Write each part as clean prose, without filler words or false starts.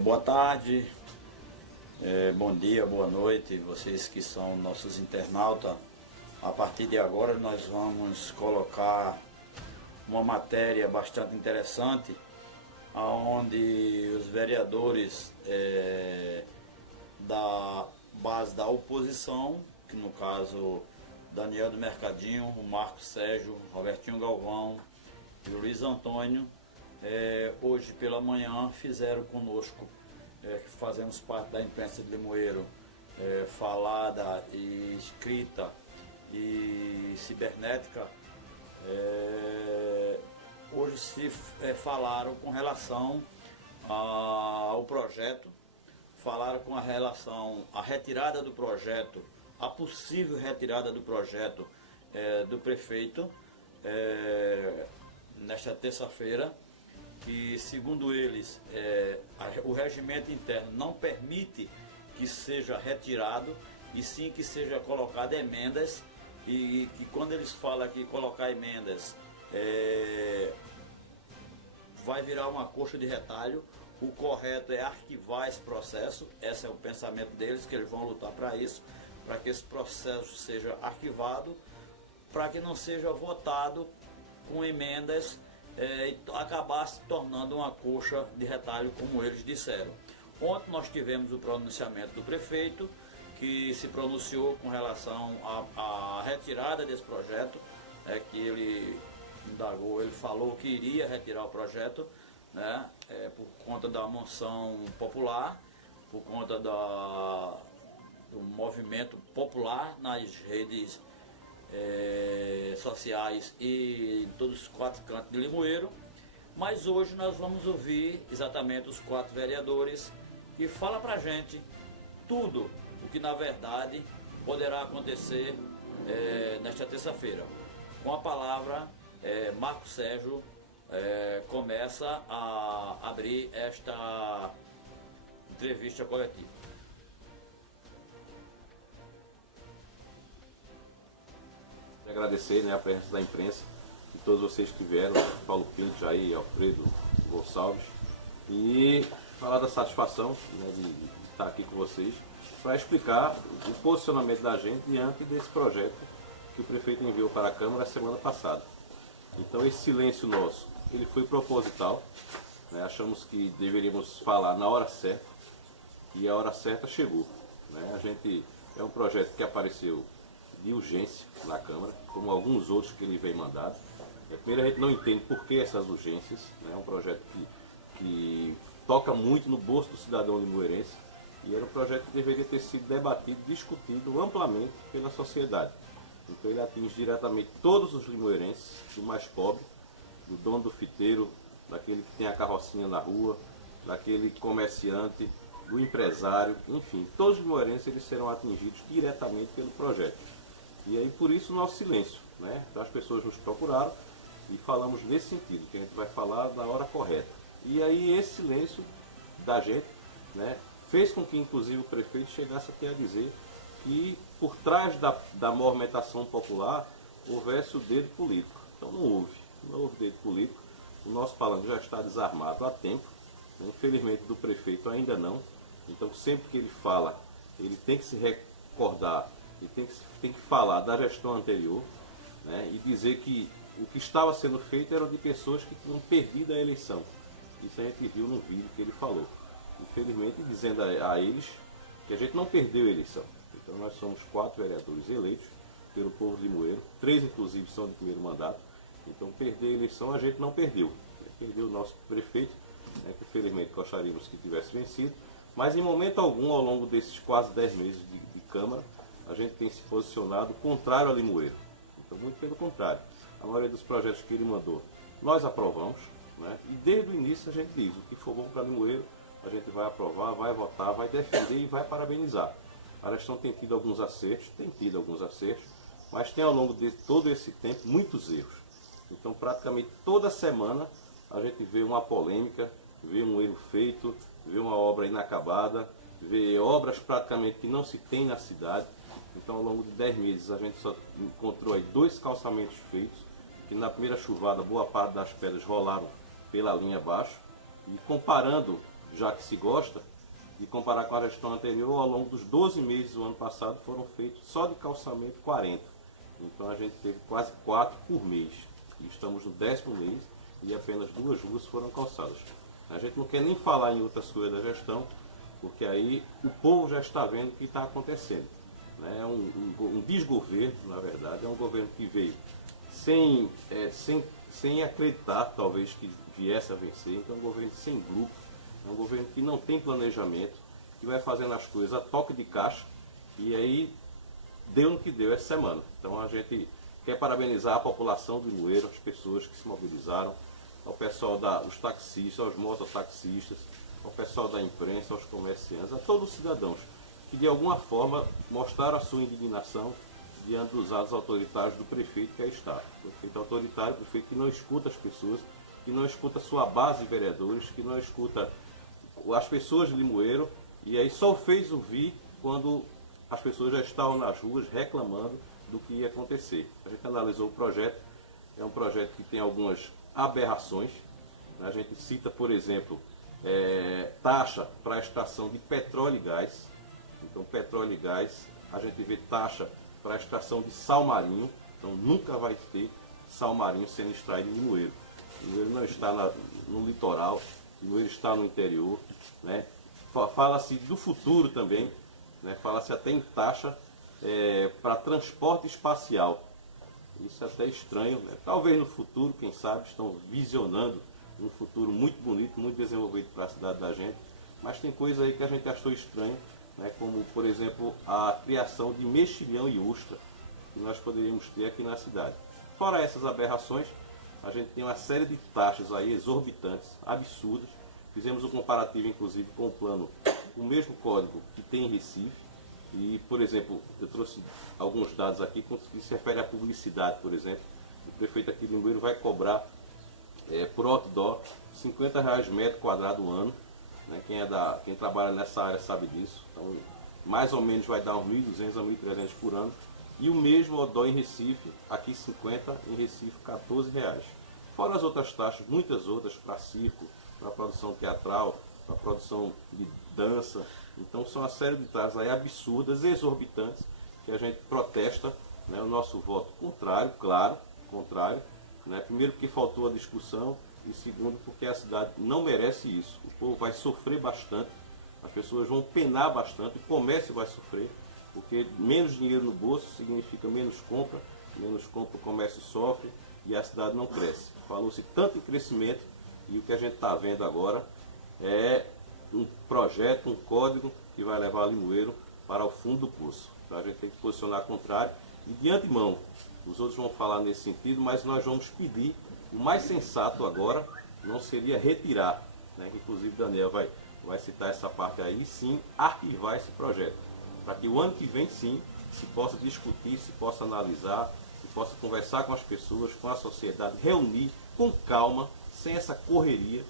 Boa tarde, bom dia, boa noite, vocês que são nossos internautas. A partir de agora nós vamos colocar uma matéria bastante interessante, onde os vereadores da base da oposição, que no caso Daniel do Mercadinho, o Marcos Sérgio, Robertinho Galvão e o Luiz Antônio, hoje pela manhã fizeram conosco, que fazemos parte da imprensa de Limoeiro, falada e escrita e cibernética. Hoje se falaram com relação ao projeto, falaram com relação à retirada do projeto, a possível retirada do projeto do prefeito nesta terça-feira, que segundo eles o regimento interno não permite que seja retirado, e sim que seja colocado emendas, e que quando eles falam aqui colocar emendas vai virar uma coxa de retalho. O correto é arquivar esse processo, esse é o pensamento deles, que eles vão lutar para isso, para que esse processo seja arquivado, para que não seja votado com emendas e acabar se tornando uma coxa de retalho, como eles disseram. Ontem nós tivemos o pronunciamento do prefeito, que se pronunciou com relação à retirada desse projeto, que ele indagou, ele falou que iria retirar o projeto, né, por conta da moção popular, por conta do movimento popular nas redes sociais e em todos os 4 cantos de Limoeiro. Mas hoje nós vamos ouvir exatamente os 4 vereadores que falam pra gente tudo o que na verdade poderá acontecer nesta terça-feira. Com a palavra, Marcos Sérgio começa a abrir esta entrevista coletiva. Agradecer, a presença da imprensa, de todos vocês que vieram, Paulo Pinto, Jair, Alfredo, Gonçalves, e falar da satisfação, de estar aqui com vocês para explicar o posicionamento da gente diante desse projeto que o prefeito enviou para a Câmara a semana passada. Então esse silêncio nosso, ele foi proposital, achamos que deveríamos falar na hora certa, e a hora certa chegou. A gente é um projeto que apareceu de urgência na Câmara, como alguns outros que ele vem mandado. Primeiro, a gente não entende por que essas urgências, é um projeto que toca muito no bolso do cidadão limoeirense, e era um projeto que deveria ter sido debatido, discutido amplamente pela sociedade. Então ele atinge diretamente todos os limoeirenses, do mais pobre, do dono do fiteiro, daquele que tem a carrocinha na rua, daquele comerciante, do empresário, enfim, todos os limoeirenses eles serão atingidos diretamente pelo projeto. E aí por isso o nosso silêncio, Então as pessoas nos procuraram e falamos nesse sentido, que a gente vai falar na hora correta. E aí esse silêncio da gente, fez com que inclusive o prefeito chegasse até a dizer que por trás da movimentação popular houvesse o dedo político. Então não houve dedo político. O nosso palanque já está desarmado há tempo, infelizmente do prefeito ainda não. Então sempre que ele fala, ele tem que se recordar, ele tem que falar da gestão anterior, e dizer que o que estava sendo feito era de pessoas que tinham perdido a eleição. Isso a gente viu no vídeo que ele falou. Infelizmente dizendo a eles que a gente não perdeu a eleição. Então nós somos 4 vereadores eleitos pelo povo de Limoeiro, 3 inclusive são de primeiro mandato. Então perder a eleição a gente não perdeu. Perdeu o nosso prefeito, que infelizmente gostaríamos que tivesse vencido. Mas em momento algum, ao longo desses quase 10 meses de Câmara, a gente tem se posicionado contrário a Limoeiro. Então muito pelo contrário. A maioria dos projetos que ele mandou, nós aprovamos. E desde o início a gente diz, o que for bom para Limoeiro, a gente vai aprovar, vai votar, vai defender e vai parabenizar. A gestão tem tido alguns acertos, mas tem ao longo de todo esse tempo muitos erros. Então praticamente toda semana a gente vê uma polêmica, vê um erro feito, vê uma obra inacabada, vê obras praticamente que não se tem na cidade. Então ao longo de 10 meses a gente só encontrou aí 2 calçamentos feitos, que na primeira chuvada boa parte das pedras rolaram pela linha abaixo. E comparando já que se gosta, de comparar com a gestão anterior, ao longo dos 12 meses do ano passado foram feitos só de calçamento 40. Então a gente teve quase 4 por mês. E estamos no 10º mês e apenas 2 ruas foram calçadas. A gente não quer nem falar em outras coisas da gestão, porque aí o povo já está vendo o que está acontecendo. É um desgoverno, na verdade, é um governo que veio sem acreditar, talvez, que viesse a vencer. Então é um governo sem grupo, é um governo que não tem planejamento, que vai fazendo as coisas a toque de caixa, e aí deu no que deu essa semana. Então a gente quer parabenizar a população do Limoeiro, as pessoas que se mobilizaram, ao pessoal os taxistas, aos mototaxistas, ao pessoal da imprensa, aos comerciantes, a todos os cidadãos que de alguma forma mostraram a sua indignação diante dos atos autoritários do prefeito que aí está. O prefeito autoritário, o prefeito que não escuta as pessoas, que não escuta a sua base de vereadores, que não escuta as pessoas de Limoeiro, e aí só fez ouvir quando as pessoas já estavam nas ruas reclamando do que ia acontecer. A gente analisou o projeto, é um projeto que tem algumas aberrações. A gente cita, por exemplo, taxa para a extração de petróleo e gás. Então, petróleo e gás, a gente vê taxa para a extração de sal marinho. Então, nunca vai ter sal marinho sendo extraído em Limoeiro. Limoeiro não está no litoral, Limoeiro está no interior. Né? Fala-se do futuro também, né? Fala-se até em taxa para transporte espacial. Isso é até estranho, né? Talvez no futuro, quem sabe, estão visionando um futuro muito bonito, muito desenvolvido para a cidade da gente, mas tem coisa aí que a gente achou estranho, né? Como, por exemplo, a criação de mexilhão e ostra, que nós poderíamos ter aqui na cidade. Fora essas aberrações, a gente tem uma série de taxas aí exorbitantes, absurdas. Fizemos um comparativo, inclusive, com o plano, o mesmo código que tem em Recife. E, por exemplo, eu trouxe alguns dados aqui que se refere à publicidade, por exemplo. O prefeito aqui de Limoeiro vai cobrar por outdoor R$50 metro quadrado ano. Né? Quem trabalha nessa área sabe disso. Então, mais ou menos vai dar uns 1.200 a 1.300 por ano. E o mesmo outdoor em Recife, aqui 50, em Recife R$14. Fora as outras taxas, muitas outras para circo, para produção teatral, para produção de dança. Então são uma série de taxas aí absurdas, exorbitantes, que a gente protesta, né, o nosso voto contrário, claro, contrário. Né, primeiro porque faltou a discussão e segundo porque a cidade não merece isso. O povo vai sofrer bastante, as pessoas vão penar bastante, o comércio vai sofrer, porque menos dinheiro no bolso significa menos compra, o comércio sofre e a cidade não cresce. Falou-se tanto em crescimento e o que a gente está vendo agora é um projeto, um código que vai levar Limoeiro para o fundo do poço. Então a gente tem que posicionar contrário e de antemão, os outros vão falar nesse sentido, mas nós vamos pedir, o mais sensato agora não seria retirar, né? Inclusive Daniel vai citar essa parte aí, sim, arquivar esse projeto, para que o ano que vem sim se possa discutir, se possa analisar, se possa conversar com as pessoas, com a sociedade, reunir com calma, sem essa correria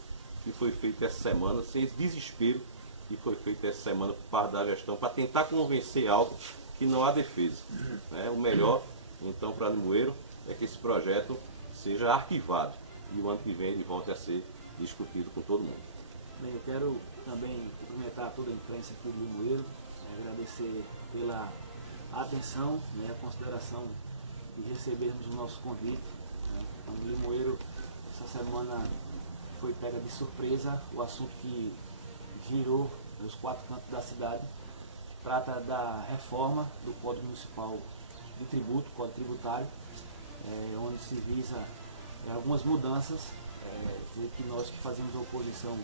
que foi feita essa semana, sem esse desespero que foi feito essa semana por parte da gestão, para tentar convencer algo que não há defesa. Né? O melhor, então, para Limoeiro é que esse projeto seja arquivado e o ano que vem ele volte a ser discutido com todo mundo. Bem, eu quero também cumprimentar toda a imprensa aqui do Limoeiro, agradecer pela atenção, a consideração de recebermos o nosso convite. Então, o Limoeiro, essa semana, foi pega de surpresa o assunto que girou os 4 cantos da cidade. Trata da reforma do Código Municipal de Tributo, Código Tributário, onde se visa algumas mudanças que nós que fazemos a oposição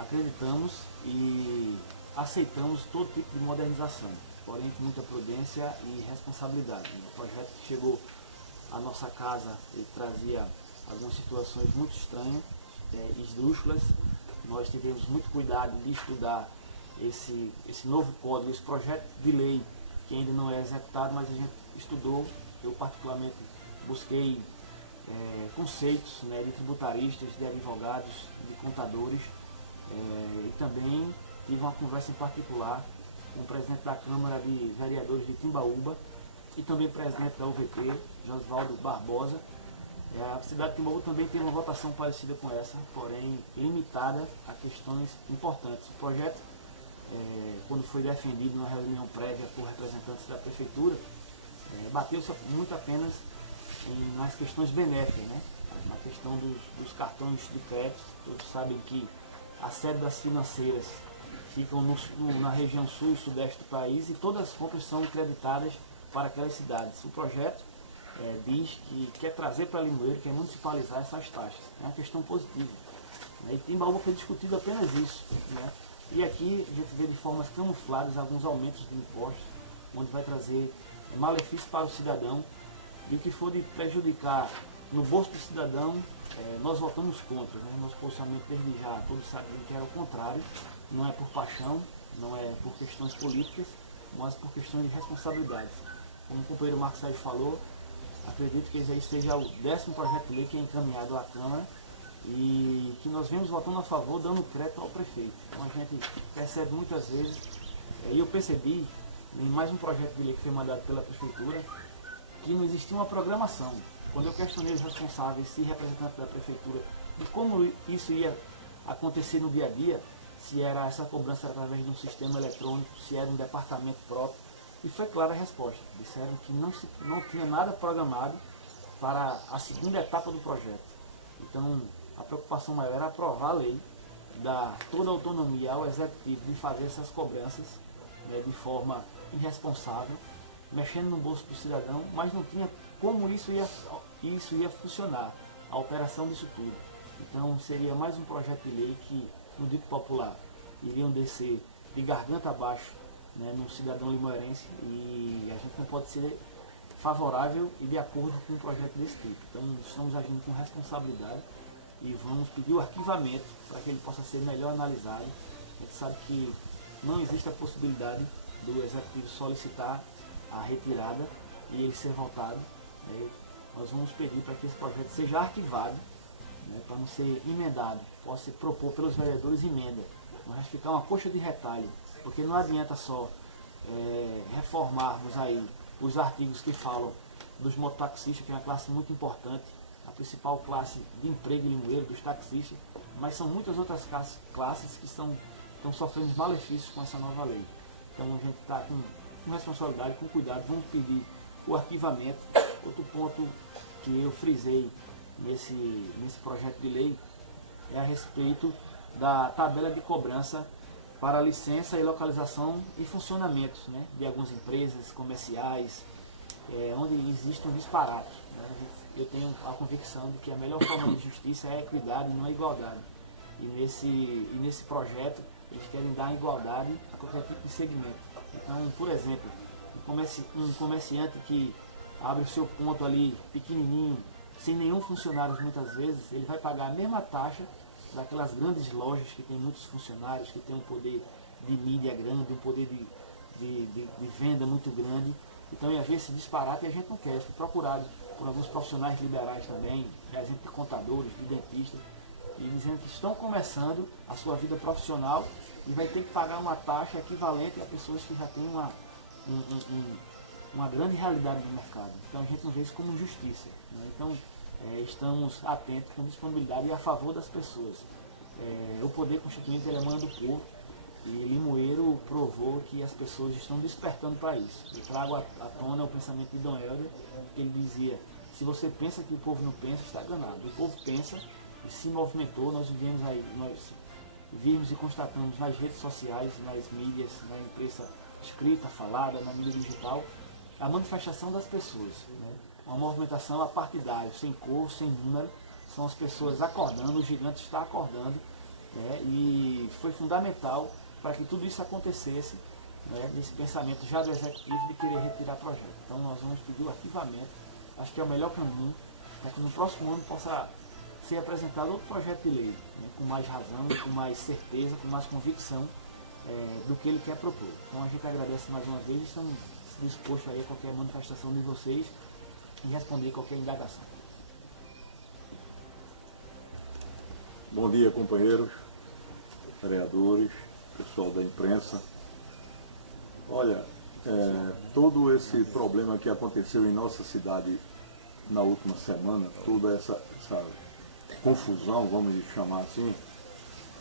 acreditamos e aceitamos todo tipo de modernização, porém com muita prudência e responsabilidade. O projeto que chegou à nossa casa ele trazia algumas situações muito estranhas, esdrúxulas. Nós tivemos muito cuidado de estudar esse novo código, esse projeto de lei que ainda não é executado, mas a gente estudou. Eu particularmente busquei conceitos de tributaristas, de advogados, de contadores, e também tive uma conversa em particular com o presidente da Câmara de Vereadores de Timbaúba e também presidente da UVT, Josvaldo Barbosa, A cidade de Timbaúba também tem uma votação parecida com essa, porém limitada a questões importantes. O projeto, quando foi defendido numa reunião prévia por representantes da prefeitura, bateu-se muito apenas nas questões benéficas, né? Na questão dos cartões de crédito. Todos sabem que a sede das financeiras ficam na região sul e sudeste do país e todas as compras são creditadas para aquelas cidades. O projeto diz que quer trazer para Limoeiro, quer municipalizar essas taxas. É uma questão positiva. E Timbaúba foi discutido apenas isso, né? E aqui a gente vê de formas camufladas alguns aumentos de impostos, onde vai trazer malefício para o cidadão, e o que for de prejudicar no bolso do cidadão, nós votamos contra, né? Nosso posicionamento desde já, todos sabem que era o contrário, não é por paixão, não é por questões políticas, mas por questões de responsabilidade. Como o companheiro Marcos Sérgio falou, acredito que esse aí seja o 10º projeto de lei que é encaminhado à Câmara e que nós vemos votando a favor, dando crédito ao prefeito. Então a gente percebe muitas vezes, e eu percebi em mais um projeto de lei que foi mandado pela prefeitura, que não existia uma programação. Quando eu questionei os responsáveis e representantes da prefeitura de como isso ia acontecer no dia a dia, se era essa cobrança através de um sistema eletrônico, se era um departamento próprio, e foi clara a resposta. Disseram que não tinha nada programado para a segunda etapa do projeto. Então, a preocupação maior era aprovar a lei, dar toda a autonomia ao executivo de fazer essas cobranças, né, de forma irresponsável, mexendo no bolso do cidadão, mas não tinha como isso ia funcionar, a operação disso tudo. Então, seria mais um projeto de lei que, no dito popular, iriam descer de garganta abaixo, né, num cidadão limoeirense, e a gente não pode ser favorável e de acordo com um projeto desse tipo. Então estamos agindo com responsabilidade e vamos pedir o arquivamento para que ele possa ser melhor analisado. A gente sabe que não existe a possibilidade do executivo solicitar a retirada e ele ser votado, né? Nós vamos pedir para que esse projeto seja arquivado, né, para não ser emendado, possa propor pelos vereadores emenda, mas vai ficar uma coxa de retalho. Porque não adianta só reformarmos aí os artigos que falam dos mototaxistas, que é uma classe muito importante, a principal classe de emprego em Limoeiro, dos taxistas, mas são muitas outras classes que estão sofrendo os malefícios com essa nova lei. Então a gente está com responsabilidade, com cuidado, vamos pedir o arquivamento. Outro ponto que eu frisei nesse projeto de lei é a respeito da tabela de cobrança para licença e localização e funcionamento, né, de algumas empresas comerciais, onde existe um disparate, né? Eu tenho a convicção de que a melhor forma de justiça é a equidade e não a igualdade. E nesse projeto eles querem dar igualdade a qualquer tipo de segmento. Então, por exemplo, um comerciante que abre o seu ponto ali pequenininho, sem nenhum funcionário muitas vezes, ele vai pagar a mesma taxa daquelas grandes lojas que tem muitos funcionários, que tem um poder de mídia grande, um poder de venda muito grande. Então, às vezes, esse disparate a gente não quer. Eu fui procurado por alguns profissionais liberais também, por exemplo, de contadores, de dentistas, e dizendo que estão começando a sua vida profissional e vai ter que pagar uma taxa equivalente a pessoas que já têm uma grande realidade no mercado. Então, a gente não vê isso como justiça, né? Então, estamos atentos com disponibilidade e a favor das pessoas. O poder constituinte ele emana do povo e Limoeiro provou que as pessoas estão despertando para isso. Eu trago à tona o pensamento de Dom Helder, que ele dizia: se você pensa que o povo não pensa, está enganado. O povo pensa e se movimentou. Nós vimos e constatamos nas redes sociais, nas mídias, na imprensa escrita, falada, na mídia digital, a manifestação das pessoas, né? Uma movimentação apartidária, sem cor, sem número, são as pessoas acordando, o gigante está acordando, né? E foi fundamental para que tudo isso acontecesse, né? Desse pensamento já do executivo de querer retirar projeto. Então nós vamos pedir o arquivamento, acho que é o melhor caminho, para que no próximo ano possa ser apresentado outro projeto de lei, né? Com mais razão, com mais certeza, com mais convicção do que ele quer propor. Então a gente agradece mais uma vez e estamos dispostos aí a qualquer manifestação de vocês e responder qualquer indagação. Bom dia, companheiros, vereadores, pessoal da imprensa. Olha, todo esse problema que aconteceu em nossa cidade na última semana, toda essa confusão, vamos chamar assim,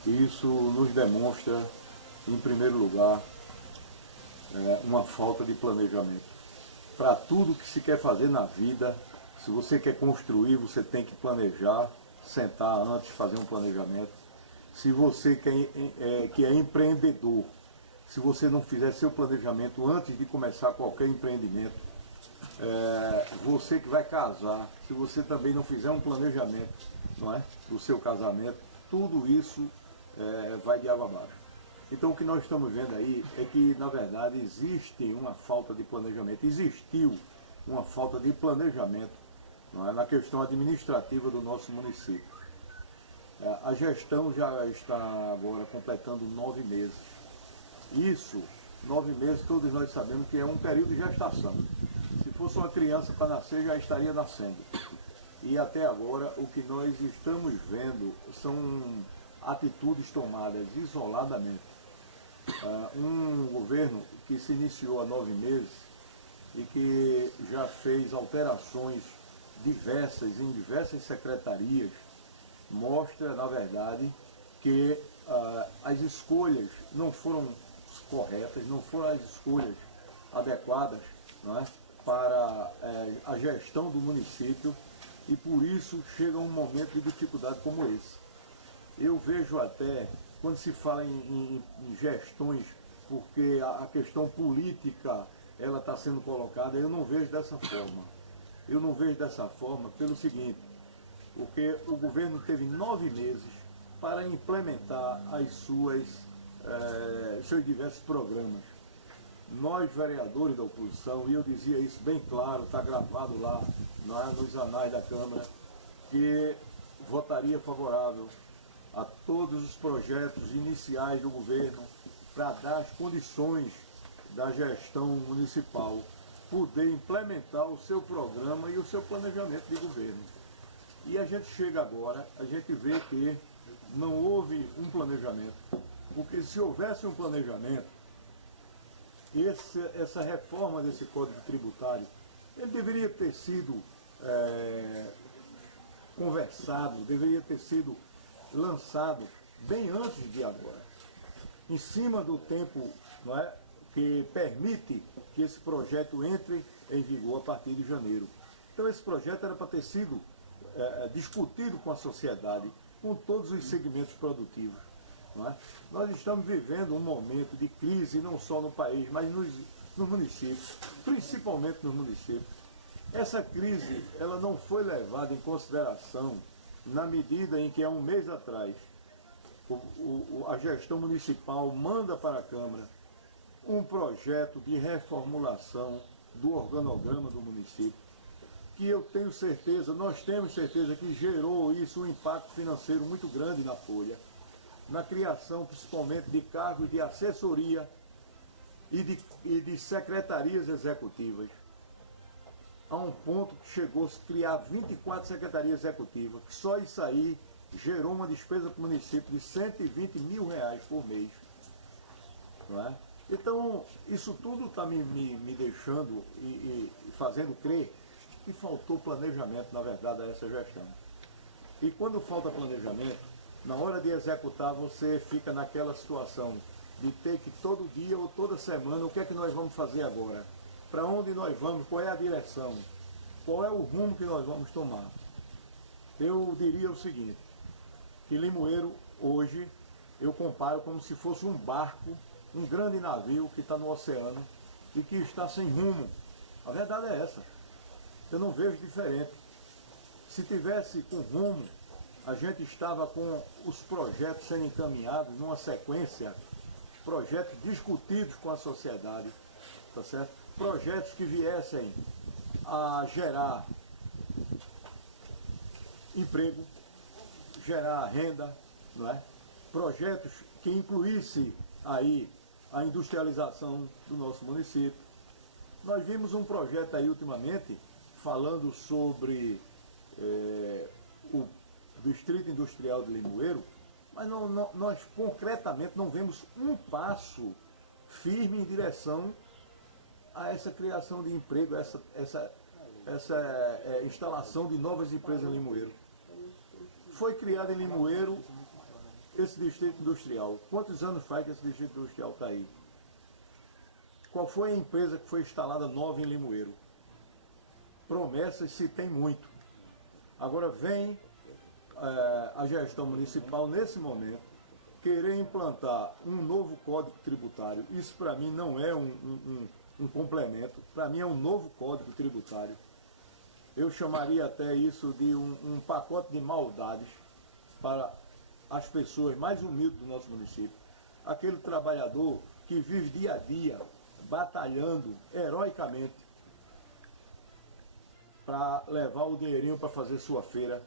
isso nos demonstra, em primeiro lugar, uma falta de planejamento. Para tudo que se quer fazer na vida, se você quer construir, você tem que planejar, sentar antes, fazer um planejamento. Se você que é empreendedor, se você não fizer seu planejamento antes de começar qualquer empreendimento, você que vai casar, se você também não fizer um planejamento, não é, do seu casamento, tudo isso vai de água abaixo. Então o que nós estamos vendo aí é que, na verdade, existe uma falta de planejamento, existiu uma falta de planejamento, não é, na questão administrativa do nosso município. A gestão já está agora completando 9 meses. Isso, 9 meses, todos nós sabemos que é um período de gestação. Se fosse uma criança para nascer, já estaria nascendo. E até agora, o que nós estamos vendo são atitudes tomadas isoladamente. Um governo que se iniciou há 9 meses e que já fez alterações diversas em diversas secretarias, mostra, na verdade, que as escolhas não foram corretas, não foram as escolhas adequadas, não é, para a gestão do município, e por isso chega um momento de dificuldade como esse. Eu vejo até, quando se fala em gestões, porque a questão política ela está sendo colocada, eu não vejo dessa forma. Eu não vejo dessa forma pelo seguinte, porque o governo teve 9 meses para implementar seus diversos programas. Nós, vereadores da oposição, e eu dizia isso bem claro, está gravado lá nos anais da Câmara, que votaria favorável a todos os projetos iniciais do governo para dar as condições da gestão municipal poder implementar o seu programa e o seu planejamento de governo. E a gente chega agora, a gente vê que não houve um planejamento, porque se houvesse um planejamento, essa reforma desse Código Tributário, ele deveria ter sido conversado, deveria ter sido lançado bem antes de agora, em cima do tempo, não é, que permite que esse projeto entre em vigor a partir de janeiro. Então esse projeto era para ter sido discutido com a sociedade, com todos os segmentos produtivos. Não é? Nós estamos vivendo um momento de crise, não só no país, mas nos municípios, principalmente nos municípios. Essa crise ela não foi levada em consideração na medida em que há um mês atrás a gestão municipal manda para a Câmara um projeto de reformulação do organograma do município, que eu tenho certeza, nós temos certeza que gerou isso um impacto financeiro muito grande na folha, na criação principalmente de cargos de assessoria e de secretarias executivas. A um ponto que chegou a se criar 24 secretarias executivas, que só isso aí gerou uma despesa para o município de R$120 mil por mês. Não é? Então, isso tudo está me deixando e fazendo crer que faltou planejamento, na verdade, a essa gestão. E quando falta planejamento, na hora de executar, você fica naquela situação de ter que todo dia ou toda semana, o que é que nós vamos fazer agora? Para onde nós vamos? Qual é a direção? Qual é o rumo que nós vamos tomar? Eu diria o seguinte, que Limoeiro, hoje, eu comparo como se fosse um barco, um grande navio que está no oceano e que está sem rumo. A verdade é essa. Eu não vejo diferente. Se tivesse com rumo, a gente estava com os projetos sendo encaminhados numa sequência, projetos discutidos com a sociedade, tá certo? Projetos que viessem a gerar emprego, gerar renda, não é? Projetos que incluísse aí a industrialização do nosso município. Nós vimos um projeto aí ultimamente falando sobre o Distrito Industrial de Limoeiro, mas nós concretamente não vemos um passo firme em direção a essa criação de emprego, essa instalação de novas empresas em Limoeiro. Foi criado em Limoeiro esse distrito industrial. Quantos anos faz que esse distrito industrial está aí? Qual foi a empresa que foi instalada nova em Limoeiro? Promessas se tem muito. Agora vem a gestão municipal, nesse momento, querer implantar um novo código tributário. Isso para mim não é um complemento, para mim é um novo código tributário. Eu chamaria até isso de um pacote de maldades para as pessoas mais humildes do nosso município. Aquele trabalhador que vive dia a dia, batalhando heroicamente para levar o dinheirinho para fazer sua feira.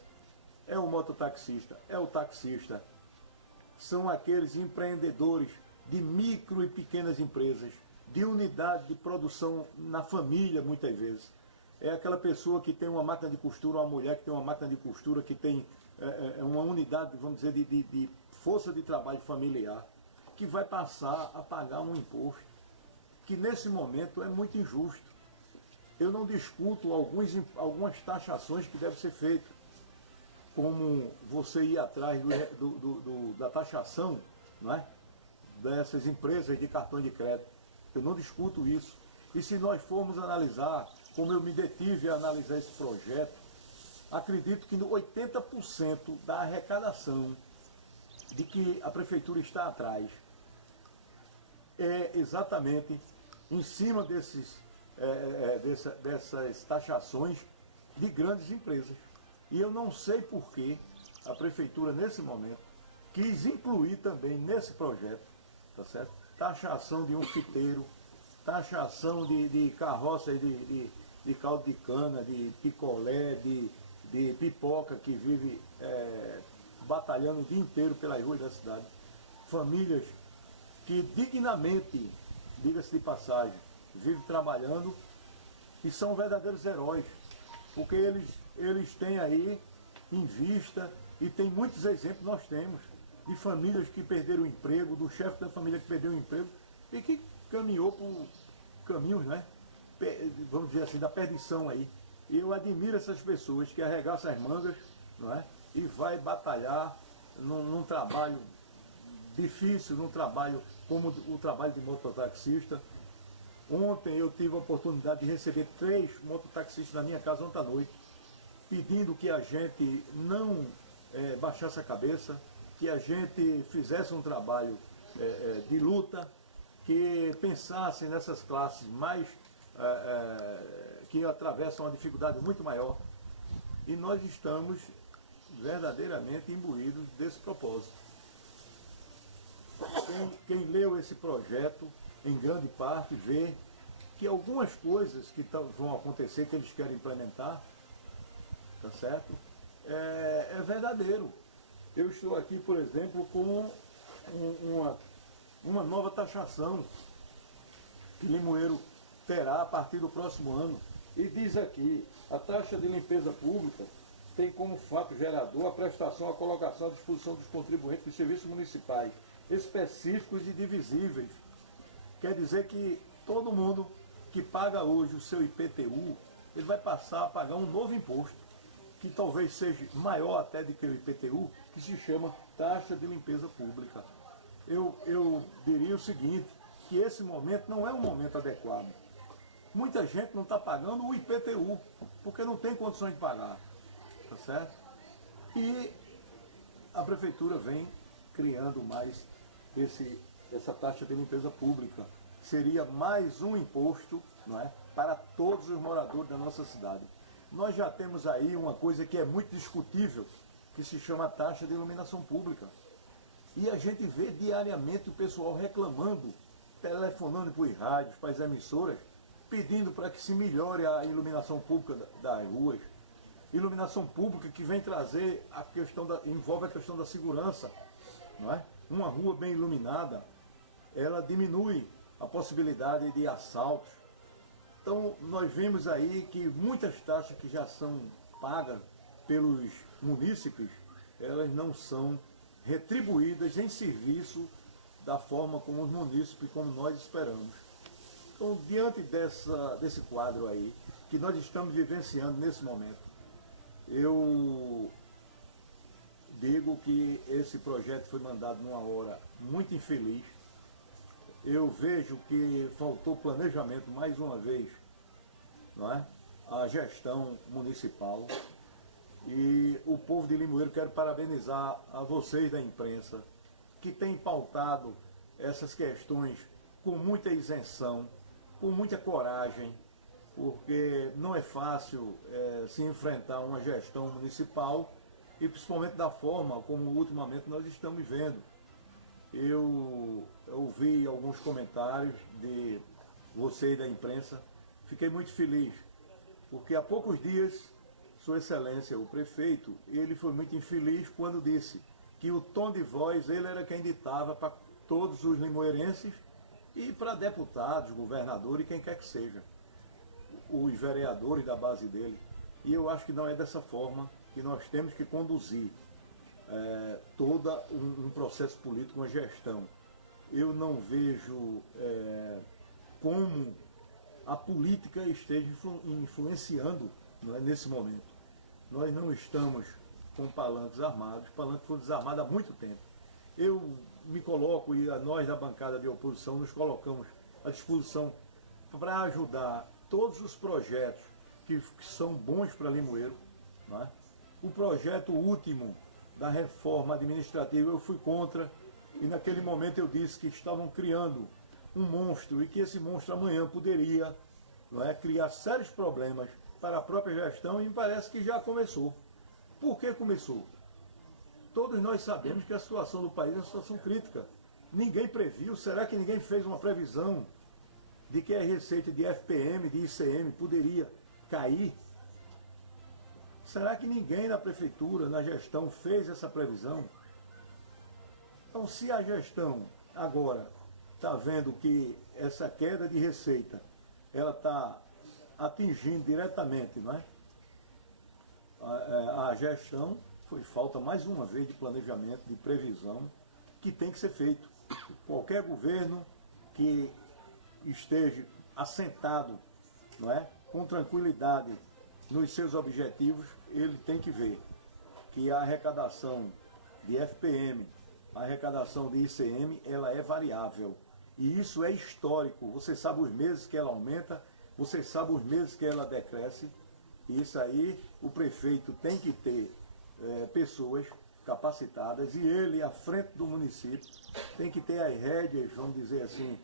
É o mototaxista, é o taxista. São aqueles empreendedores de micro e pequenas empresas, de unidade de produção na família, muitas vezes. É aquela pessoa que tem uma máquina de costura, uma mulher que tem uma máquina de costura, que tem uma unidade, vamos dizer, de força de trabalho familiar, que vai passar a pagar um imposto, que nesse momento é muito injusto. Eu não discuto algumas taxações que devem ser feitas, como você ir atrás da taxação, não é? Dessas empresas de cartão de crédito. Eu não discuto isso. E se nós formos analisar, como eu me detive a analisar esse projeto, acredito que 80% da arrecadação de que a prefeitura está atrás é exatamente em cima dessas taxações de grandes empresas. E eu não sei por que a prefeitura, nesse momento, quis incluir também nesse projeto, tá certo? Taxação de um fiteiro, taxação de carroças de caldo de cana, de picolé, de pipoca, que vive batalhando o dia inteiro pelas ruas da cidade. Famílias que dignamente, diga-se de passagem, vivem trabalhando e são verdadeiros heróis, porque eles têm aí em vista, e tem muitos exemplos, nós temos, de famílias que perderam o emprego, do chefe da família que perdeu o emprego e que caminhou por caminhos, né, vamos dizer assim, da perdição aí. E eu admiro essas pessoas que arregaçam as mangas, não é, e vai batalhar num trabalho difícil, num trabalho como o trabalho de mototaxista. Ontem eu tive a oportunidade de receber 3 mototaxistas na minha casa ontem à noite, pedindo que a gente não baixasse a cabeça, que a gente fizesse um trabalho de luta, que pensasse nessas classes mais que atravessam uma dificuldade muito maior. E nós estamos verdadeiramente imbuídos desse propósito. Quem leu esse projeto, em grande parte, vê que algumas coisas que vão acontecer, que eles querem implementar, tá certo? É verdadeiro. Eu estou aqui, por exemplo, com uma nova taxação que Limoeiro terá a partir do próximo ano. E diz aqui, a taxa de limpeza pública tem como fato gerador a prestação, a colocação à disposição dos contribuintes de serviços municipais específicos e divisíveis. Quer dizer que todo mundo que paga hoje o seu IPTU, ele vai passar a pagar um novo imposto, que talvez seja maior até do que o IPTU, que se chama taxa de limpeza pública. Eu diria o seguinte, que esse momento não é um momento adequado. Muita gente não está pagando o IPTU, porque não tem condições de pagar, tá certo? E a prefeitura vem criando mais essa taxa de limpeza pública. Seria mais um imposto, não é, para todos os moradores da nossa cidade. Nós já temos aí uma coisa que é muito discutível, que se chama taxa de iluminação pública. E a gente vê diariamente o pessoal reclamando, telefonando para os rádios, para as emissoras, pedindo para que se melhore a iluminação pública das ruas. Iluminação pública que vem trazer a questão envolve a questão da segurança, não é? Uma rua bem iluminada, ela diminui a possibilidade de assaltos. Então nós vemos aí que muitas taxas que já são pagas pelos munícipes, elas não são retribuídas em serviço da forma como os munícipes, como nós esperamos. Então, diante desse quadro aí, que nós estamos vivenciando nesse momento. Eu digo que esse projeto foi mandado numa hora muito infeliz. Eu vejo que faltou planejamento mais uma vez, não é? A gestão municipal. E o povo de Limoeiro, quero parabenizar a vocês da imprensa, que têm pautado essas questões com muita isenção, com muita coragem, porque não é fácil se enfrentar uma gestão municipal e principalmente da forma como ultimamente nós estamos vendo. Eu ouvi alguns comentários de vocês da imprensa, fiquei muito feliz, porque há poucos dias, Sua Excelência, o prefeito, ele foi muito infeliz quando disse que o tom de voz ele era quem ditava para todos os limoeirenses e para deputados, governadores e quem quer que seja, os vereadores da base dele. E eu acho que não é dessa forma que nós temos que conduzir todo um processo político, uma gestão. Eu não vejo como a política esteja influenciando, não é, nesse momento. Nós não estamos com palanques armados, palanques foram desarmados há muito tempo. Eu me coloco, e nós da bancada de oposição nos colocamos à disposição para ajudar todos os projetos que são bons para Limoeiro. Não é? O projeto último da reforma administrativa eu fui contra, e naquele momento eu disse que estavam criando um monstro e que esse monstro amanhã poderia, não é, criar sérios problemas para a própria gestão, e me parece que já começou. Por que começou? Todos nós sabemos que a situação do país é uma situação crítica. Ninguém previu, será que ninguém fez uma previsão de que a receita de FPM, de ICM poderia cair? Será que ninguém na prefeitura, na gestão, fez essa previsão? Então, se a gestão agora está vendo que essa queda de receita, ela está atingindo diretamente, não é? A gestão, foi falta mais uma vez de planejamento, de previsão, que tem que ser feito. Qualquer governo que esteja assentado, não é, com tranquilidade nos seus objetivos, ele tem que ver que a arrecadação de FPM, a arrecadação de ICM, ela é variável. E isso é histórico. Você sabe os meses que ela aumenta, você sabe os meses que ela decresce. E isso aí o prefeito tem que ter pessoas capacitadas, e ele, à frente do município, tem que ter as rédeas, vamos dizer assim,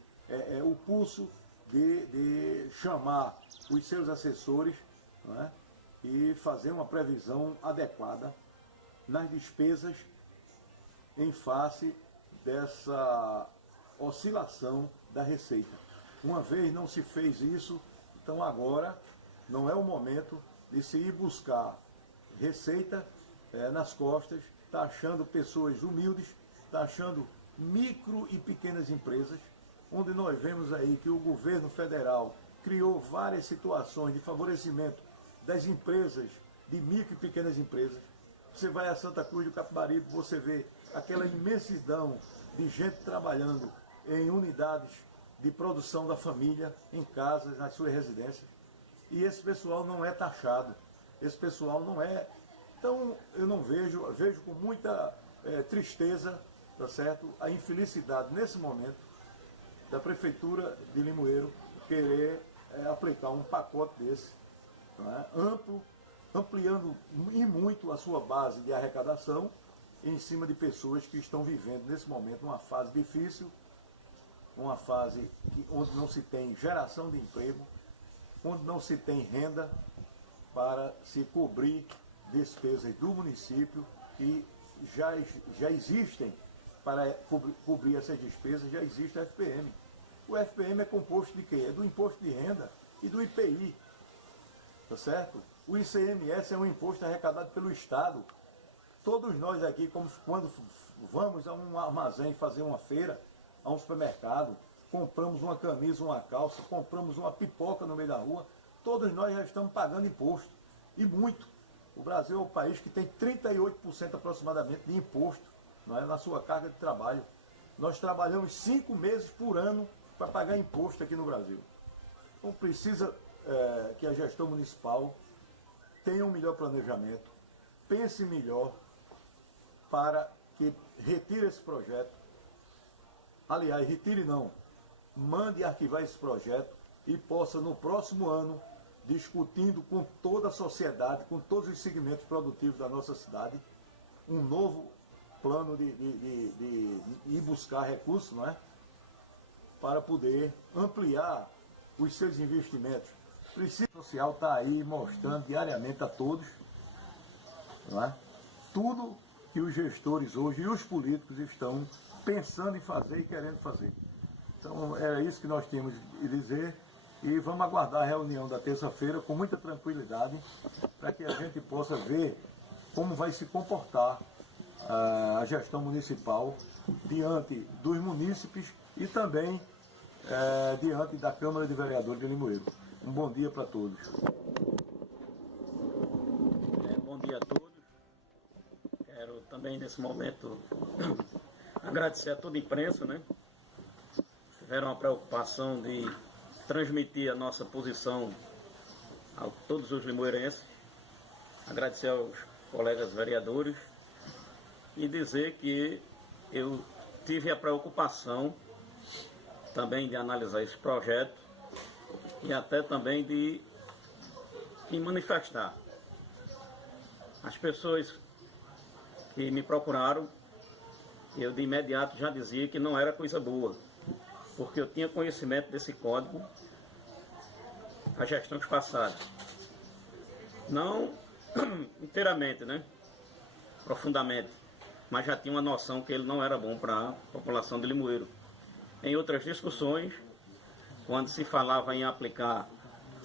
o pulso de chamar os seus assessores, não é? E fazer uma previsão adequada nas despesas em face dessa oscilação da receita. Uma vez não se fez isso, então agora não é o momento de se ir buscar receita nas costas, taxando pessoas humildes, taxando micro e pequenas empresas, onde nós vemos aí que o governo federal criou várias situações de favorecimento das empresas, de micro e pequenas empresas. Você vai a Santa Cruz do Capibaribe, você vê aquela imensidão de gente trabalhando em unidades de produção da família, em casas, nas suas residências. E esse pessoal não é taxado, esse pessoal não é. Então eu não vejo com muita tristeza, tá certo, a infelicidade nesse momento da Prefeitura de Limoeiro querer aplicar um pacote desse, não é, amplo, ampliando e muito a sua base de arrecadação em cima de pessoas que estão vivendo nesse momento uma fase difícil, uma fase onde não se tem geração de emprego, onde não se tem renda para se cobrir despesas do município, e já existem, para cobrir essas despesas, já existe a FPM. O FPM é composto de quê? É do imposto de renda e do IPI, tá certo? O ICMS é um imposto arrecadado pelo Estado. Todos nós aqui, quando vamos a um armazém fazer uma feira, a um supermercado, compramos uma camisa, uma calça, compramos uma pipoca no meio da rua, todos nós já estamos pagando imposto, e muito. O Brasil é o país que tem 38% aproximadamente de imposto, não é, na sua carga de trabalho. Nós trabalhamos 5 meses por ano para pagar imposto aqui no Brasil. Então precisa que a gestão municipal tenha um melhor planejamento, pense melhor para que retire esse projeto. Aliás, retire não, mande arquivar esse projeto e possa no próximo ano, discutindo com toda a sociedade, com todos os segmentos produtivos da nossa cidade, um novo plano de ir buscar recursos, não é? Para poder ampliar os seus investimentos. O princípio social está aí mostrando diariamente a todos, não é? Tudo que os gestores hoje e os políticos estão pensando em fazer e querendo fazer. Então é isso que nós temos de dizer e vamos aguardar a reunião da terça-feira com muita tranquilidade para que a gente possa ver como vai se comportar a gestão municipal diante dos munícipes e também diante da Câmara de Vereadores de Limoeiro. Um bom dia para todos. Bom dia a todos. Quero também nesse momento agradecer a toda a imprensa, né? Tiveram a preocupação de transmitir a nossa posição a todos os limoeirenses. Agradecer aos colegas vereadores e dizer que eu tive a preocupação também de analisar esse projeto e até também de manifestar. As pessoas que me procuraram, eu de imediato já dizia que não era coisa boa, porque eu tinha conhecimento desse código as gestões passadas. Não inteiramente, né? Profundamente, mas já tinha uma noção que ele não era bom para a população de Limoeiro. Em outras discussões, quando se falava em aplicar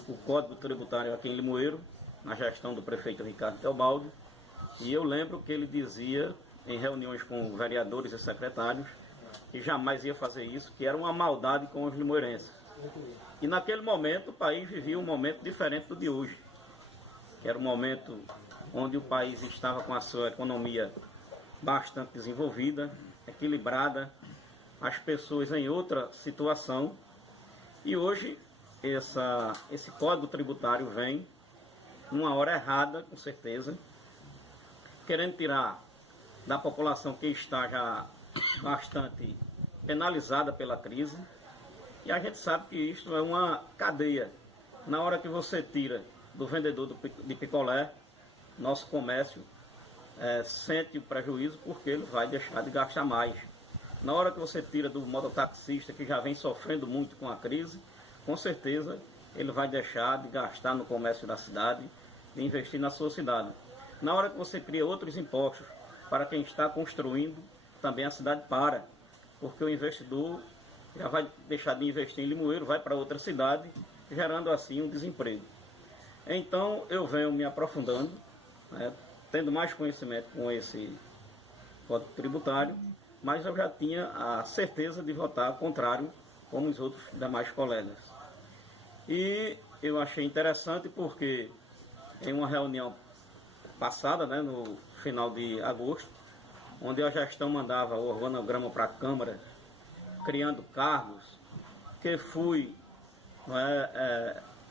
o Código Tributário aqui em Limoeiro, na gestão do prefeito Ricardo Teobaldo, e eu lembro que ele dizia em reuniões com vereadores e secretários que jamais ia fazer isso, que era uma maldade com os limoeirenses. E naquele momento o país vivia um momento diferente do de hoje, que era um momento onde o país estava com a sua economia bastante desenvolvida, equilibrada, as pessoas em outra situação, e hoje esse Código Tributário vem numa hora errada, com certeza, querendo tirar da população que está já bastante penalizada pela crise, e a gente sabe que isto é uma cadeia. Na hora que você tira do vendedor de picolé, nosso comércio sente o prejuízo porque ele vai deixar de gastar mais. Na hora que você tira do mototaxista, que já vem sofrendo muito com a crise, com certeza ele vai deixar de gastar no comércio da cidade, de investir na sua cidade. Na hora que você cria outros impostos para quem está construindo, também a cidade para, porque o investidor já vai deixar de investir em Limoeiro, vai para outra cidade, gerando assim um desemprego. Então eu venho me aprofundando, né, tendo mais conhecimento com esse Código Tributário, mas eu já tinha a certeza de votar contrário, como os outros demais colegas. E eu achei interessante porque em uma reunião passada, né, no final de agosto, onde a gestão mandava o organograma para a Câmara, criando cargos, que fui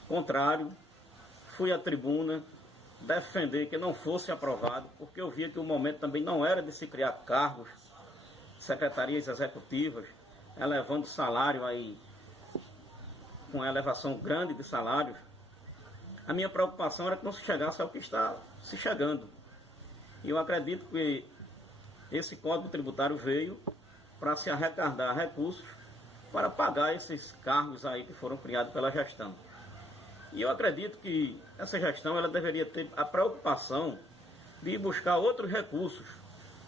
contrário, fui à tribuna defender que não fosse aprovado, porque eu via que o momento também não era de se criar cargos, secretarias executivas, elevando salário aí, com elevação grande de salários. A minha preocupação era que não se chegasse ao que está se chegando. E eu acredito que esse Código Tributário veio para se arrecadar recursos para pagar esses cargos aí que foram criados pela gestão. E eu acredito que essa gestão ela deveria ter a preocupação de buscar outros recursos,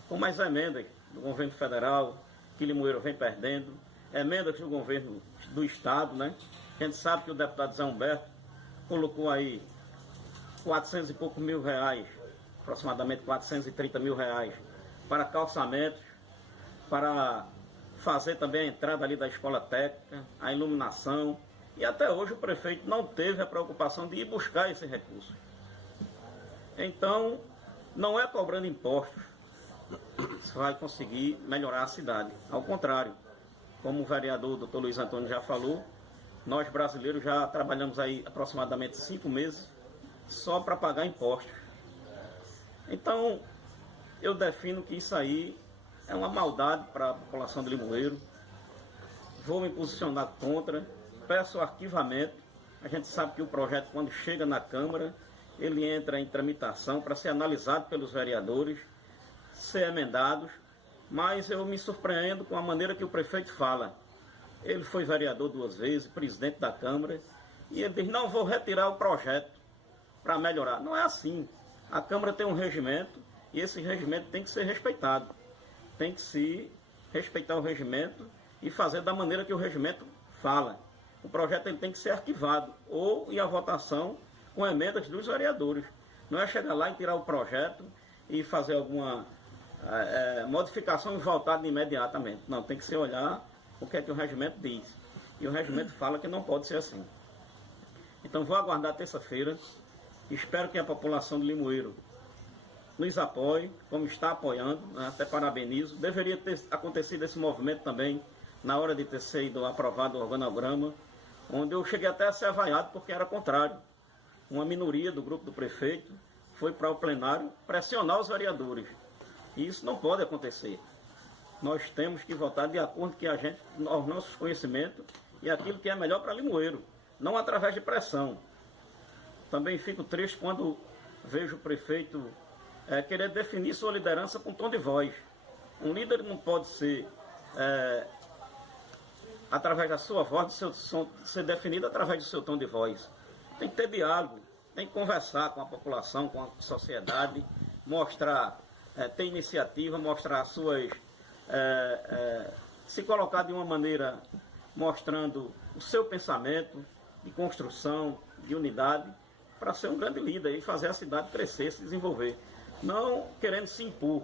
como as emendas do governo federal, que Limoeiro vem perdendo, emendas do governo do estado, né? A gente sabe que o deputado Zé Humberto colocou aí 400 e poucos mil reais, aproximadamente 430 mil reais, para calçamentos, para fazer também a entrada ali da escola técnica, a iluminação, e até hoje o prefeito não teve a preocupação de ir buscar esse recurso. Então, não é cobrando impostos que vai conseguir melhorar a cidade. Ao contrário, como o vereador Dr. Luiz Antônio já falou, Nós brasileiros já trabalhamos aí aproximadamente 5 meses só para pagar impostos. Então, eu defino que isso aí é uma maldade para a população de Limoeiro. Vou me posicionar contra, peço o arquivamento. A gente sabe que o projeto, quando chega na Câmara, ele entra em tramitação para ser analisado pelos vereadores, ser emendados, mas eu me surpreendo com a maneira que o prefeito fala. Ele foi vereador 2 vezes, presidente da Câmara, e ele diz, não, vou retirar o projeto para melhorar. Não é assim. A Câmara tem um regimento e esse regimento tem que ser respeitado. Tem que se respeitar o regimento e fazer da maneira que o regimento fala. O projeto ele tem que ser arquivado ou ir à votação com emendas dos vereadores. Não é chegar lá e tirar o projeto e fazer alguma modificação e voltar imediatamente. Não, tem que se olhar o que é que o regimento diz. E o regimento fala que não pode ser assim. Então vou aguardar terça-feira. Espero que a população de Limoeiro nos apoie, como está apoiando, né? Até parabenizo. Deveria ter acontecido esse movimento também na hora de ter sido aprovado o organograma, onde eu cheguei até a ser avaiado porque era contrário. Uma minoria do grupo do prefeito foi para o plenário pressionar os vereadores. E isso não pode acontecer. Nós temos que votar de acordo com aos nossos conhecimentos e aquilo que é melhor para Limoeiro, não através de pressão. Também fico triste quando vejo o prefeito querer definir sua liderança com tom de voz. Um líder não pode ser, através da sua voz, ser definido através do seu tom de voz. Tem que ter diálogo, tem que conversar com a população, com a sociedade, mostrar, ter iniciativa, mostrar suas... se colocar de uma maneira mostrando o seu pensamento de construção, de unidade, para ser um grande líder e fazer a cidade crescer, se desenvolver. Não querendo se impor.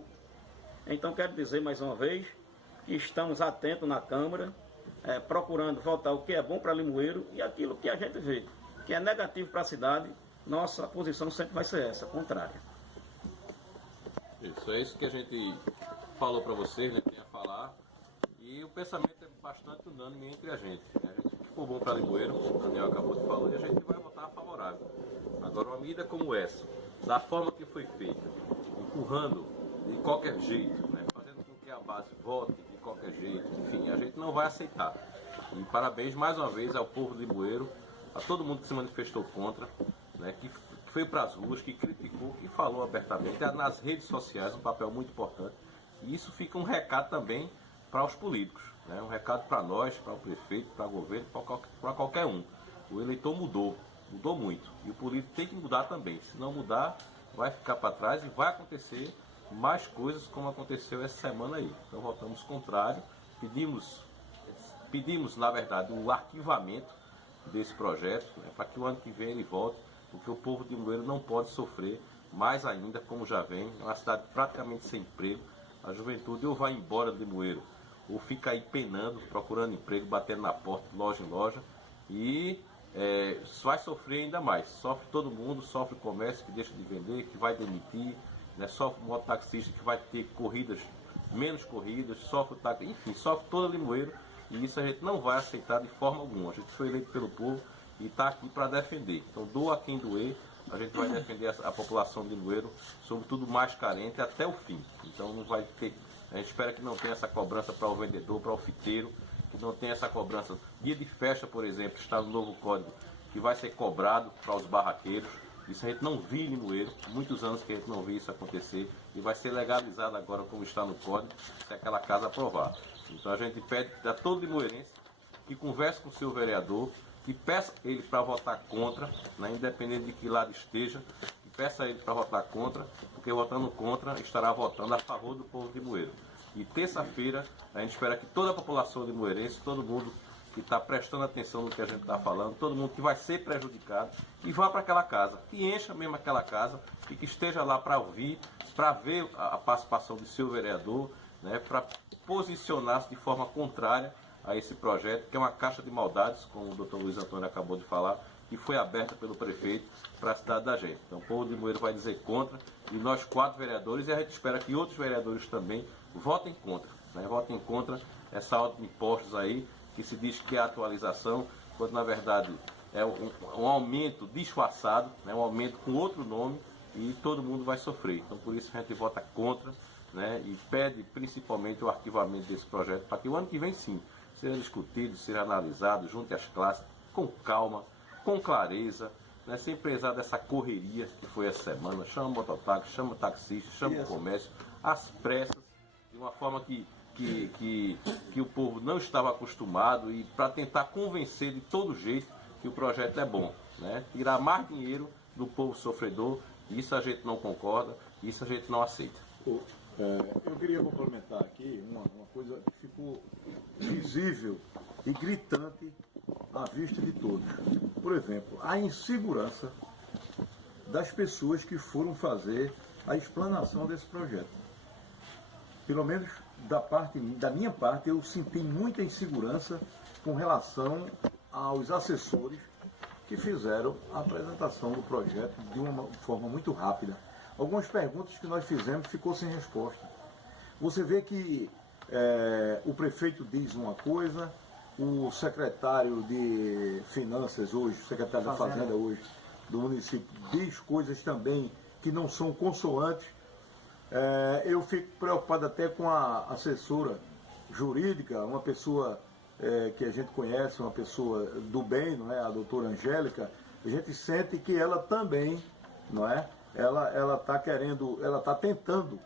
Então quero dizer mais uma vez que estamos atentos na Câmara, procurando votar o que é bom para Limoeiro e aquilo que a gente vê que é negativo para a cidade, nossa posição sempre vai ser essa, contrária. Isso, é isso que a gente falou para vocês, né, que tem a falar, e o pensamento é bastante unânime entre a gente. Né? A gente ficou bom para Limoeiro, o Daniel acabou de falar, e a gente vai votar favorável. Agora, uma medida como essa, da forma que foi feita, empurrando de qualquer jeito, né, fazendo com que a base vote de qualquer jeito, enfim, a gente não vai aceitar. E parabéns mais uma vez ao povo de Limoeiro, a todo mundo que se manifestou contra, né, que foi para as ruas, que criticou, que falou abertamente, nas redes sociais, um papel muito importante. E isso fica um recado também para os políticos, né, um recado para nós, para o prefeito, para o governo, para qualquer um. O eleitor mudou muito, e o político tem que mudar também. Se não mudar, vai ficar para trás e vai acontecer mais coisas como aconteceu essa semana aí. Então votamos contrário, pedimos na verdade um arquivamento desse projeto, né, para que o ano que vem ele volte, porque o povo de Limoeiro não pode sofrer mais ainda, como já vem, é uma cidade praticamente sem emprego. A juventude ou vai embora de Limoeiro, ou fica aí penando, procurando emprego, batendo na porta, loja em loja, e vai sofrer ainda mais. Sofre todo mundo, sofre o comércio que deixa de vender, que vai demitir, né, sofre o mototaxista que vai ter menos corridas, sofre o táxi, enfim, sofre todo Limoeiro. E isso a gente não vai aceitar de forma alguma. A gente foi eleito pelo povo e está aqui para defender. Então, doa quem doer, a gente vai defender a população de Limoeiro, sobretudo mais carente, até o fim. Então, não vai ter. A gente espera que não tenha essa cobrança para o vendedor, para o fiteiro, que não tenha essa cobrança. Dia de festa, por exemplo, está no novo código, que vai ser cobrado para os barraqueiros. Isso a gente não viu em Limoeiro, muitos anos que a gente não viu isso acontecer, e vai ser legalizado agora, como está no código, se aquela casa aprovar. Então a gente pede a todo limoeirense que converse com o seu vereador, que peça ele para votar contra, né, independente de que lado esteja, que peça ele para votar contra, porque votando contra estará votando a favor do povo de Limoeiro. E terça-feira a gente espera que toda a população limoeirense, todo mundo que está prestando atenção no que a gente está falando, todo mundo que vai ser prejudicado, e vá para aquela casa, que encha mesmo aquela casa e que esteja lá para ouvir, para ver a participação do seu vereador, né, para posicionar-se de forma contrária a esse projeto, que é uma caixa de maldades, como o Dr. Luiz Antônio acabou de falar, que foi aberta pelo prefeito para a cidade da gente. Então o povo de Limoeiro vai dizer contra, e nós 4 vereadores, e a gente espera que outros vereadores também votem contra, né, votem contra essa alta de impostos aí, que se diz que é atualização, quando na verdade é um aumento disfarçado, né, um aumento com outro nome, e todo mundo vai sofrer. Então por isso a gente vota contra, né, e pede principalmente o arquivamento desse projeto para que o ano que vem sim seja discutido, seja analisado junto às classes, com calma, com clareza, né, sem precisar dessa correria que foi essa semana. Chama o mototáxi, chama o taxista, chama o comércio, às pressas, de uma forma que o povo não estava acostumado, e para tentar convencer de todo jeito que o projeto é bom, né? Tirar mais dinheiro do povo sofredor, isso a gente não concorda, isso a gente não aceita. Eu queria complementar aqui uma coisa que ficou visível e gritante à vista de todos. Por exemplo, a insegurança das pessoas que foram fazer a explanação desse projeto. Pelo menos da minha parte, eu senti muita insegurança com relação aos assessores que fizeram a apresentação do projeto de uma forma muito rápida. Algumas perguntas que nós fizemos ficou sem resposta. Você vê que o prefeito diz uma coisa, o secretário de Finanças hoje, o secretário da Fazenda hoje do município, diz coisas também que não são consoantes. Eu fico preocupado até com a assessora jurídica, uma pessoa que a gente conhece, uma pessoa do bem, não é? A doutora Angélica. A gente sente que ela também, não é? Ela está querendo, ela está tentando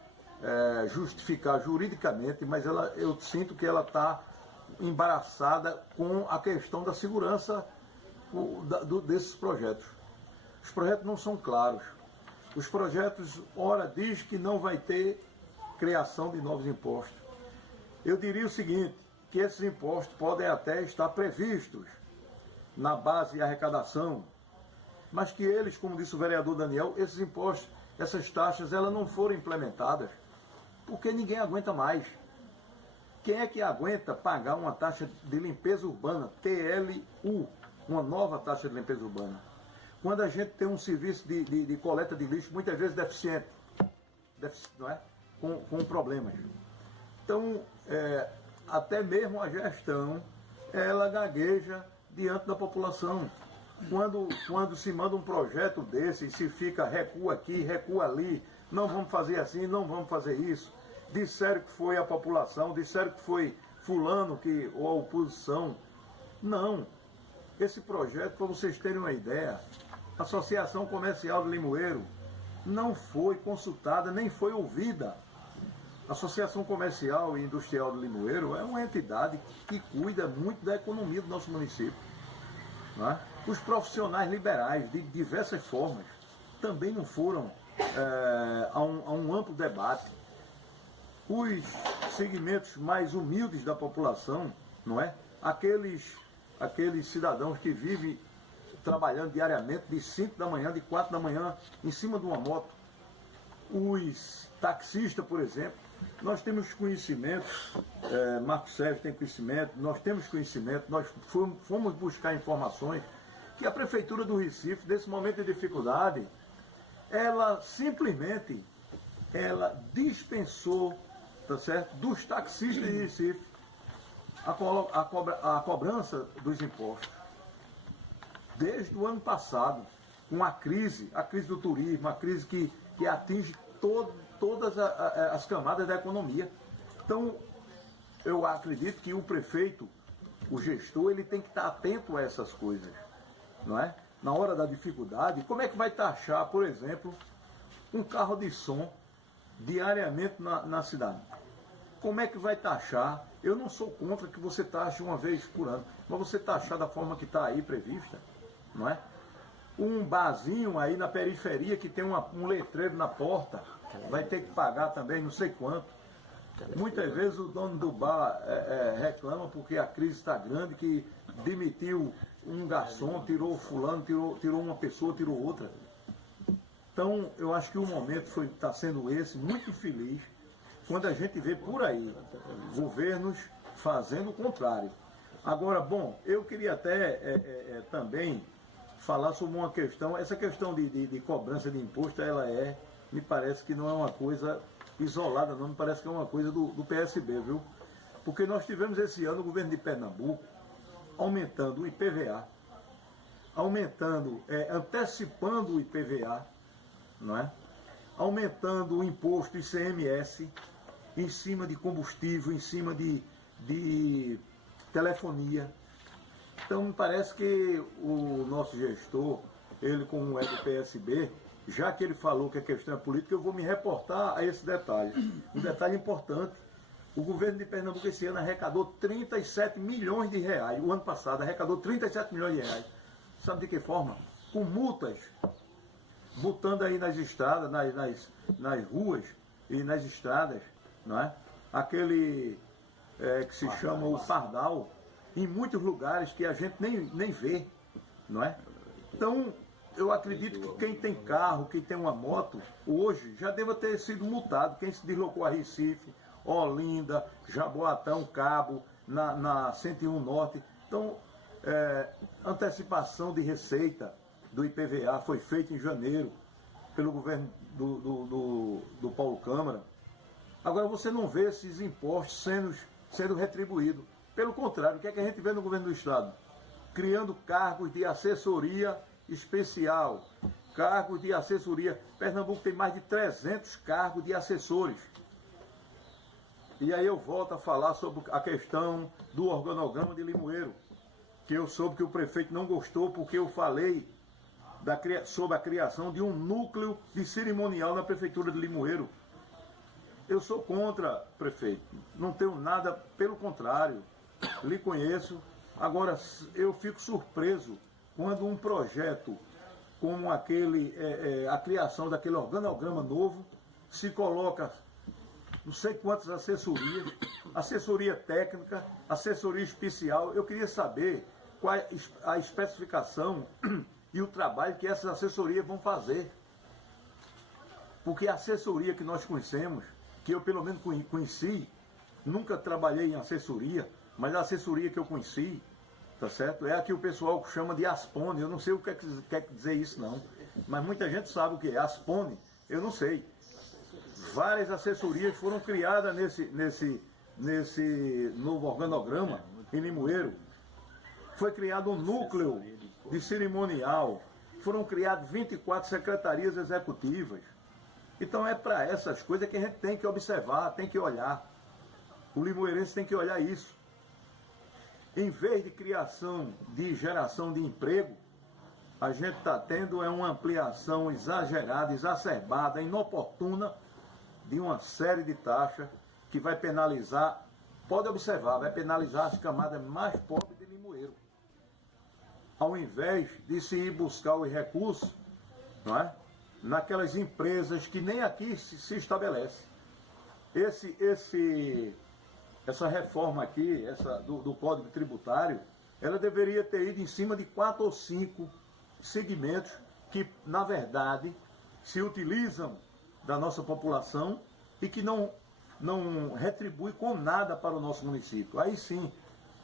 justificar juridicamente, mas eu sinto que ela está embaraçada com a questão da segurança desses projetos. Os projetos não são claros. Os projetos, ora, diz que não vai ter criação de novos impostos. Eu diria o seguinte, que esses impostos podem até estar previstos na base de arrecadação, mas que eles, como disse o vereador Daniel, esses impostos, essas taxas, elas não foram implementadas, porque ninguém aguenta mais. Quem é que aguenta pagar uma taxa de limpeza urbana, TLU, uma nova taxa de limpeza urbana? Quando a gente tem um serviço de coleta de lixo, muitas vezes deficiente, não é? Com problemas. Então, até mesmo a gestão, ela gagueja diante da população. Quando se manda um projeto desse e se fica recua aqui, recua ali, não vamos fazer assim, não vamos fazer isso. Disseram que foi a população, disseram que foi fulano ou a oposição. Não. Esse projeto, para vocês terem uma ideia, a Associação Comercial de Limoeiro não foi consultada, nem foi ouvida. A Associação Comercial e Industrial de Limoeiro é uma entidade que cuida muito da economia do nosso município. Não é? Os profissionais liberais, de diversas formas, também não foram a um amplo debate. Os segmentos mais humildes da população, não é? Aqueles cidadãos que vivem trabalhando diariamente de 5 da manhã, de 4 da manhã, em cima de uma moto. Os taxistas, por exemplo, nós temos conhecimento, Marcos Sérgio tem conhecimento, nós temos conhecimento, nós fomos buscar informações que a Prefeitura do Recife, nesse momento de dificuldade, ela simplesmente dispensou, tá certo, dos taxistas de Recife a cobrança dos impostos. Desde o ano passado, com a crise do turismo, a crise que atinge todas as camadas da economia. Então, eu acredito que o prefeito, o gestor, ele tem que estar atento a essas coisas, não é? Na hora da dificuldade, como é que vai taxar, por exemplo, um carro de som diariamente na cidade? Como é que vai taxar? Eu não sou contra que você taxe uma vez por ano, mas você taxar da forma que está aí prevista, não é? Um barzinho aí na periferia que tem um letreiro na porta, vai ter que pagar também não sei quanto. Muitas vezes o dono do bar reclama porque a crise está grande, que demitiu um garçom, tirou fulano, tirou uma pessoa, tirou outra. Então eu acho que o momento está sendo esse, muito infeliz, quando a gente vê por aí governos fazendo o contrário. Agora, bom, eu queria até também falar sobre uma questão, essa questão de cobrança de imposto, me parece que não é uma coisa isolada, não, me parece que é uma coisa do PSB, viu? Porque nós tivemos esse ano o governo de Pernambuco aumentando o IPVA, antecipando o IPVA, não é? Aumentando o imposto ICMS em cima de combustível, em cima de telefonia. Então parece que o nosso gestor, ele como é do PSB, já que ele falou que a questão é política, eu vou me reportar a esse detalhe. Um detalhe importante: o governo de Pernambuco esse ano arrecadou 37 milhões de reais. O ano passado arrecadou 37 milhões de reais. Sabe de que forma? Com multas, multando aí nas estradas, nas ruas e nas estradas, não é? Aquele que se chama o fardal, em muitos lugares que a gente nem vê, não é? Então, eu acredito que quem tem carro, quem tem uma moto, hoje já deva ter sido multado. Quem se deslocou a Recife, Olinda, Jaboatão, Cabo, na 101 Norte. Então, antecipação de receita do IPVA foi feita em janeiro pelo governo do Paulo Câmara. Agora você não vê esses impostos sendo retribuídos. Pelo contrário, o que é que a gente vê no governo do Estado? Criando cargos de assessoria especial, cargos de assessoria. Pernambuco tem mais de 300 cargos de assessores. E aí eu volto a falar sobre a questão do organograma de Limoeiro, que eu soube que o prefeito não gostou porque eu falei sobre a criação de um núcleo de cerimonial na prefeitura de Limoeiro. Eu sou contra, prefeito, não tenho nada, pelo contrário, lhe conheço. Agora, eu fico surpreso quando um projeto como aquele, a criação daquele organograma novo, se coloca não sei quantas assessorias, assessoria técnica, assessoria especial. Eu queria saber qual é a especificação e o trabalho que essas assessorias vão fazer. Porque a assessoria que nós conhecemos, que eu pelo menos conheci, nunca trabalhei em assessoria, mas a assessoria que eu conheci, tá certo? É a que o pessoal chama de Aspone. Eu não sei o que quer dizer isso não, mas muita gente sabe o que é Aspone, eu não sei. Várias assessorias foram criadas nesse novo organograma em Limoeiro. Foi criado um núcleo de cerimonial, foram criadas 24 secretarias executivas. Então é para essas coisas que a gente tem que observar, tem que olhar. O limoeirense tem que olhar isso. Em vez de criação de geração de emprego, a gente está tendo uma ampliação exagerada, exacerbada, inoportuna de uma série de taxas que vai penalizar, pode observar, vai penalizar as camadas mais pobres de Limoeiro. Ao invés de se ir buscar os recursos, não é? Naquelas empresas que nem aqui se estabelece. Essa reforma aqui, do Código Tributário, ela deveria ter ido em cima de 4 ou 5 segmentos que, na verdade, se utilizam da nossa população e que não retribui com nada para o nosso município. Aí sim,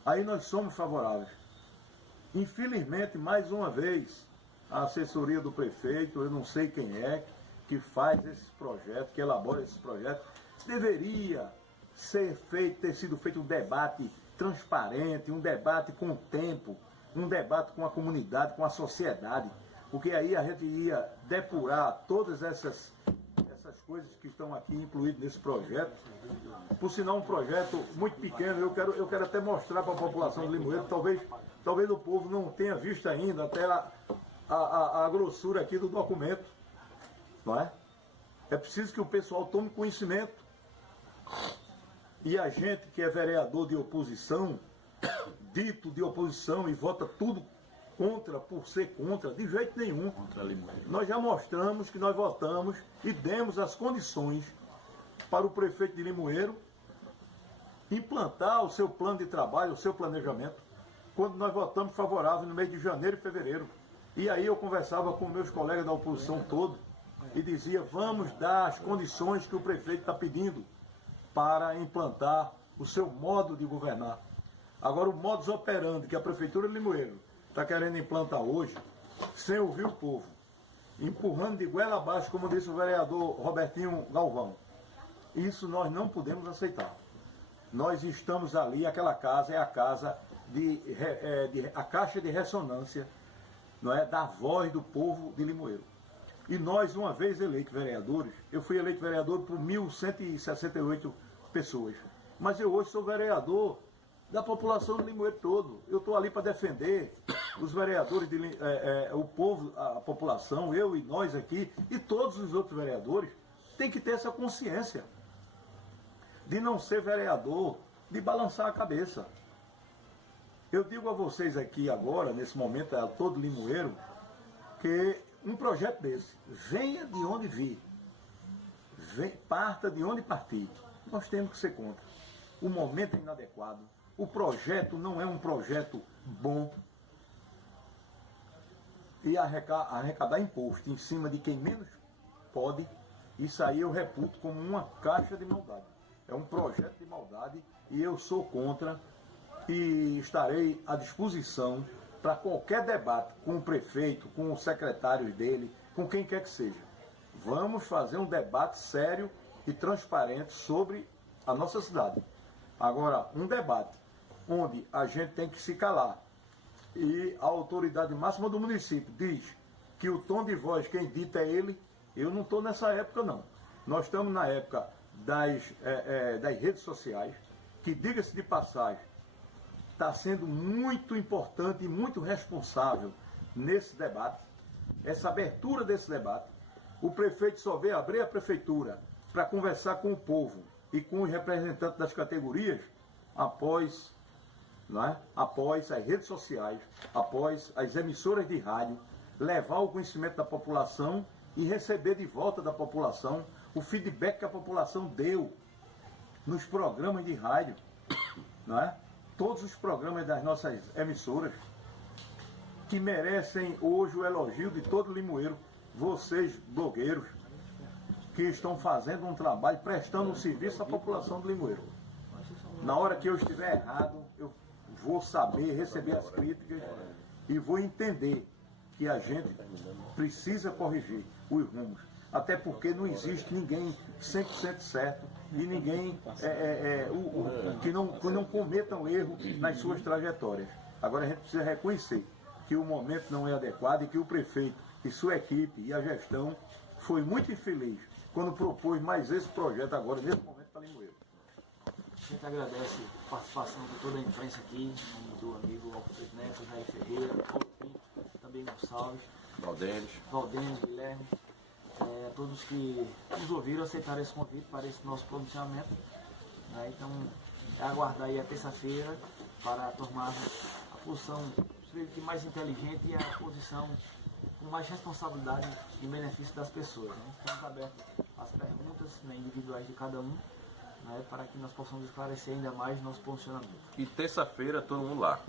aí nós somos favoráveis. Infelizmente, mais uma vez, a assessoria do prefeito, eu não sei quem é, que faz esses projetos, que elabora esses projetos, deveria ter sido feito um debate transparente, um debate com o tempo, um debate com a comunidade, com a sociedade, porque aí a gente ia depurar todas essas coisas que estão aqui incluídas nesse projeto. Por sinal, um projeto muito pequeno. Eu quero até mostrar para a população de Limoeiro, talvez o povo não tenha visto ainda até a grossura aqui do documento, não é? É preciso que o pessoal tome conhecimento. E a gente que é vereador de oposição, dito de oposição e vota tudo contra, por ser contra, de jeito nenhum. Nós já mostramos que nós votamos e demos as condições para o prefeito de Limoeiro implantar o seu plano de trabalho, o seu planejamento, quando nós votamos favorável no mês de janeiro e fevereiro. E aí eu conversava com meus colegas da oposição todo e dizia, vamos dar as condições que o prefeito está pedindo para implantar o seu modo de governar. Agora, o modus operandi que a Prefeitura de Limoeiro está querendo implantar hoje, sem ouvir o povo, empurrando de goela abaixo, como disse o vereador Robertinho Galvão, isso nós não podemos aceitar. Nós estamos ali, aquela casa é a casa a caixa de ressonância, não é, da voz do povo de Limoeiro. E nós, uma vez eleitos vereadores, eu fui eleito vereador por 1.168 pessoas, mas eu hoje sou vereador da população de Limoeiro todo. Eu estou ali para defender os vereadores, o povo, a população, eu e nós aqui, e todos os outros vereadores, tem que ter essa consciência de não ser vereador, de balançar a cabeça. Eu digo a vocês aqui agora, nesse momento, a todo Limoeiro, que um projeto desse, venha de onde vir, parta de onde partir, nós temos que ser contra. O momento é inadequado, o projeto não é um projeto bom, e arrecadar imposto em cima de quem menos pode, isso aí eu reputo como uma caixa de maldade. É um projeto de maldade e eu sou contra e estarei à disposição para qualquer debate com o prefeito, com os secretários dele, com quem quer que seja. Vamos fazer um debate sério e transparente sobre a nossa cidade. Agora, um debate onde a gente tem que se calar e a autoridade máxima do município diz que o tom de voz quem dita é ele, eu não estou nessa época não. Nós estamos na época das redes sociais, que, diga-se de passagem, está sendo muito importante e muito responsável nesse debate, essa abertura desse debate. O prefeito só veio abrir a prefeitura para conversar com o povo e com os representantes das categorias após, após as redes sociais, após as emissoras de rádio, levar o conhecimento da população e receber de volta da população o feedback que a população deu nos programas de rádio, todos os programas das nossas emissoras, que merecem hoje o elogio de todo Limoeiro, vocês blogueiros, que estão fazendo um trabalho, prestando um serviço à população de Limoeiro. Na hora que eu estiver errado, eu vou saber receber as críticas e vou entender que a gente precisa corrigir os rumos. Até porque não existe ninguém 100% certo e ninguém que não cometa um erro nas suas trajetórias. Agora a gente precisa reconhecer que o momento não é adequado e que o prefeito e sua equipe e a gestão foi muito infeliz quando propôs mais esse projeto agora, nesse momento, para Limoeiro. A gente agradece a participação de toda a imprensa aqui, do amigo Alfredo Neto, Jair Ferreira, Paulo Pinto, também Gonçalves, Valdênis, Guilherme, a todos que nos ouviram aceitar esse convite para esse nosso pronunciamento. Então, é aguardar aí a terça-feira para tomar a posição que mais inteligente e a posição com mais responsabilidade em benefício das pessoas. Estamos abertos às perguntas individuais de cada um, para que nós possamos esclarecer ainda mais nosso posicionamento. E terça-feira todo mundo lá.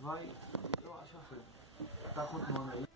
Vai, eu acho, Alfredo. Está continuando aí.